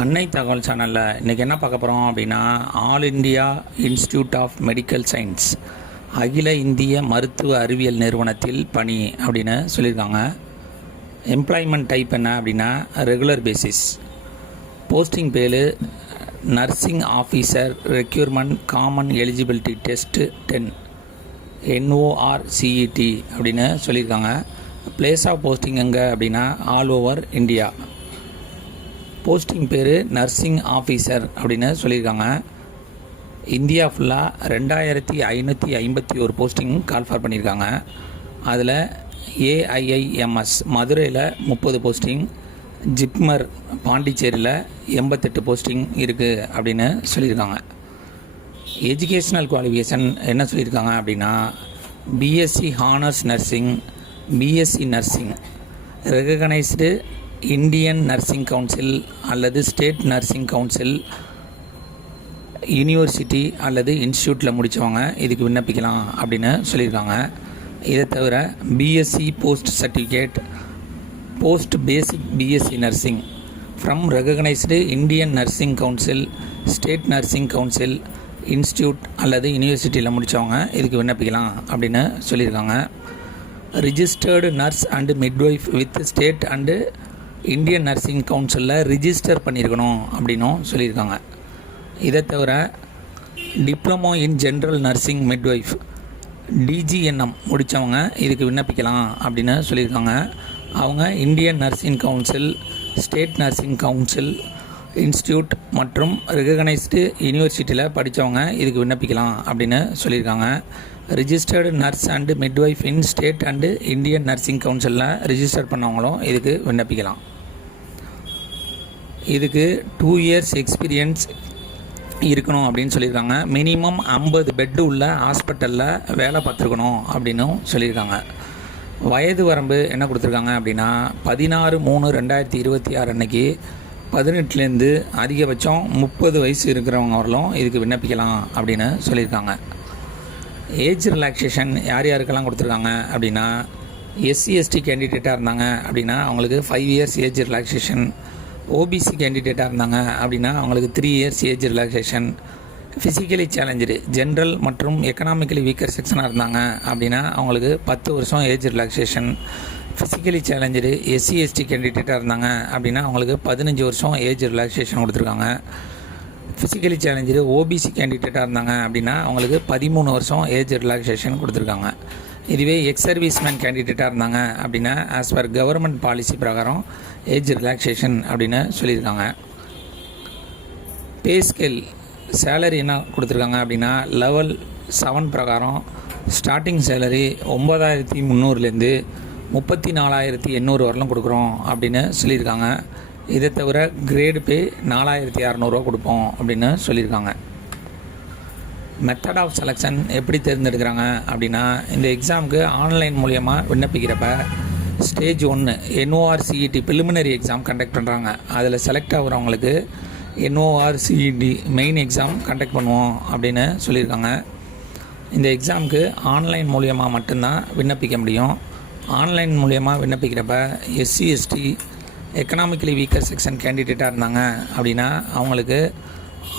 அன்னை தகவல் சேனலில் இன்றைக்கி என்ன பார்க்க போகிறோம் அப்படின்னா, all India institute of medical science அகில இந்திய மருத்துவ அறிவியல் நிறுவனத்தில் பணி அப்படின்னு சொல்லியிருக்காங்க. எம்ப்ளாய்மெண்ட் டைப் என்ன அப்படின்னா ரெகுலர் பேசிஸ். போஸ்டிங் பேர் nursing officer requirement common eligibility test 10 NORCET அப்படின்னு சொல்லியிருக்காங்க. பிளேஸ் ஆஃப் போஸ்டிங் எங்கே அப்படின்னா ஆல் ஓவர் இந்தியா. போஸ்டிங் பேர் நர்சிங் ஆஃபீஸர் அப்படின்னு சொல்லியிருக்காங்க. இந்தியா ஃபுல்லாக 2551 போஸ்டிங் கால்ஃபார் பண்ணியிருக்காங்க. அதில் AIIMS மதுரையில் 30 போஸ்டிங், ஜிப்மர் பாண்டிச்சேரியில் 88 போஸ்டிங் இருக்குது அப்படின்னு சொல்லியிருக்காங்க. எஜுகேஷ்னல் குவாலிஃபிகேஷன் என்ன சொல்லியிருக்காங்க அப்படின்னா BSc honours nursing, BSc nursing, recognised Indian nursing council அல்லது ஸ்டேட் நர்சிங் கவுன்சில் யூனிவர்சிட்டி அல்லது இன்ஸ்டியூட்டில் முடித்தவங்க இதுக்கு விண்ணப்பிக்கலாம் அப்படின்னு சொல்லியிருக்காங்க. இதை தவிர BSc post certificate, post basic BSc nursing from recognised Indian nursing council, state nursing council, institute அல்லது யூனிவர்சிட்டியில் முடித்தவங்க இதுக்கு விண்ணப்பிக்கலாம் அப்படின்னு சொல்லியிருக்காங்க. Registered nurse and midwife with state and Indian nursing கவுன்சிலில் ரிஜிஸ்டர் பண்ணியிருக்கணும் அப்படின்னும் சொல்லியிருக்காங்க. இதை தவிர diploma in general nursing midwife DGNM முடித்தவங்க இதுக்கு விண்ணப்பிக்கலாம் அப்படின்னு சொல்லியிருக்காங்க. அவங்க Indian nursing council, state nursing council, institute மற்றும் ரெகக்னைஸ்டு யூனிவர்சிட்டியில் படித்தவங்க இதுக்கு விண்ணப்பிக்கலாம் அப்படின்னு சொல்லியிருக்காங்க. Registered nurse and midwife in state and Indian nursing கவுன்சிலில் ரிஜிஸ்டர் பண்ணவங்களும் இதுக்கு விண்ணப்பிக்கலாம். இதுக்கு 2 இயர்ஸ் எக்ஸ்பீரியன்ஸ் இருக்கணும் அப்படின்னு சொல்லியிருக்காங்க. மினிமம் 50 பெட்டு உள்ள ஹாஸ்பிட்டலில் வேலை பார்த்துருக்கணும் அப்படின்னும் சொல்லியிருக்காங்க. வயது வரம்பு என்ன கொடுத்துருக்காங்க அப்படின்னா 16/3/2026 அன்னைக்கு 18லேருந்து அதிகபட்சம் 30 வயசு இருக்கிறவங்க வரலும் இதுக்கு விண்ணப்பிக்கலாம் அப்படின்னு சொல்லியிருக்காங்க. ஏஜ் ரிலாக்ஸேஷன் யார் யாருக்கெல்லாம் கொடுத்துருக்காங்க அப்படின்னா SC/ST கேண்டிடேட்டாக இருந்தாங்க அப்படின்னா அவங்களுக்கு 5 இயர்ஸ் ஏஜ் ரிலாக்ஸேஷன், OBC கேண்டிடேட்டாக இருந்தாங்க அப்படின்னா அவங்களுக்கு 3 years age relaxation, physically challenge general மற்றும் எக்கனாமிக்கலி வீக்கர் செக்ஷனாக இருந்தாங்க அப்படின்னா அவங்களுக்கு 10 வருஷம் age relaxation, physically challenge SC/ST கேண்டிடேட்டாக இருந்தாங்க அப்படின்னா அவங்களுக்கு 15 வருஷம் ஏஜ் ரிலாக்ஸேஷன் கொடுத்துருக்காங்க. ஃபிசிக்கலி சேலஞ்சு OBC கேண்டிடேட்டாக இருந்தாங்க அப்படின்னா அவங்களுக்கு 13 வருஷம் ஏஜ் ரிலாக்ஸேஷன் கொடுத்துருக்காங்க. இதுவே எக்ஸ் சர்வீஸ்மேன் கேண்டிடேட்டாக இருந்தாங்க அப்படின்னா ஆஸ் பர் கவர்மெண்ட் பாலிசி பிரகாரம் ஏஜ் ரிலாக்ஸேஷன் அப்படின்னு சொல்லியிருக்காங்க. பே ஸ்கேல் சேலரி என்ன கொடுத்துருக்காங்க அப்படின்னா லெவல் 7 பிரகாரம் ஸ்டார்டிங் சேலரி 9300லேருந்து 34,800 வரலும் கொடுக்குறோம் அப்படின்னு சொல்லியிருக்காங்க. இதை தவிர கிரேடு பே 4600 கொடுப்போம் அப்படின்னு சொல்லியிருக்காங்க. மெத்தட் ஆஃப் செலெக்ஷன் எப்படி தேர்ந்தெடுக்கிறாங்க அப்படின்னா இந்த எக்ஸாமுக்கு ஆன்லைன் மூலியமாக விண்ணப்பிக்கிறப்ப stage 1 NORCET preliminary exam conduct பண்ணுறாங்க. அதில் செலக்ட் ஆகிறவங்களுக்கு NORCET மெயின் எக்ஸாம் கண்டக்ட் பண்ணுவோம் அப்படின்னு சொல்லியிருக்காங்க. இந்த எக்ஸாமுக்கு ஆன்லைன் மூலியமாக மட்டும்தான் விண்ணப்பிக்க முடியும். ஆன்லைன் மூலியமாக விண்ணப்பிக்கிறப்ப SC/ST எக்கனாமிக்கலி வீக்கர் செக்ஷன் கேண்டிடேட்டாக இருந்தாங்க அப்படின்னா அவங்களுக்கு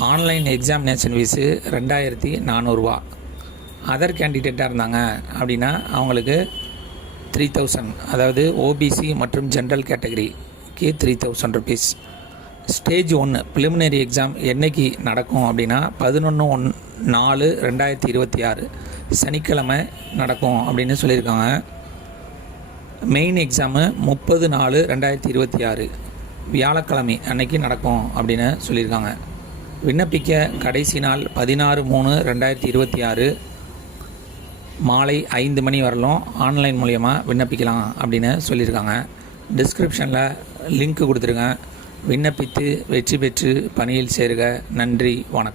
ஆன்லைன் எக்ஸாமினேஷன் ஃபீஸு 2400 அதர் கேண்டிடேட்டாக இருந்தாங்க அப்படின்னா அவங்களுக்கு 3000, அதாவது OBC மற்றும் ஜென்ரல் கேட்டகரிக்கு 3000 ருபீஸ். ஸ்டேஜ் 1 ப்ரிலிமினரி எக்ஸாம் என்னைக்கு நடக்கும் அப்படின்னா 11/4/2026 சனிக்கிழமை நடக்கும் அப்படின்னு சொல்லியிருக்காங்க. மெயின் எக்ஸாமு 30/4/2026 வியாழக்கிழமை அன்னைக்கு நடக்கும் அப்படின்னு சொல்லியிருக்காங்க. விண்ணப்பிக்க கடைசி நாள் 16/3/2026 மாலை 5 மணி வரலும் ஆன்லைன் மூலயமா விண்ணப்பிக்கலாம் அப்படின்னு சொல்லியிருக்காங்க. டிஸ்கிரிப்ஷனில் லிங்க் கொடுத்துருங்க. விண்ணப்பித்து வெற்றி பெற்று பணியில் சேருக. நன்றி, வணக்கம்.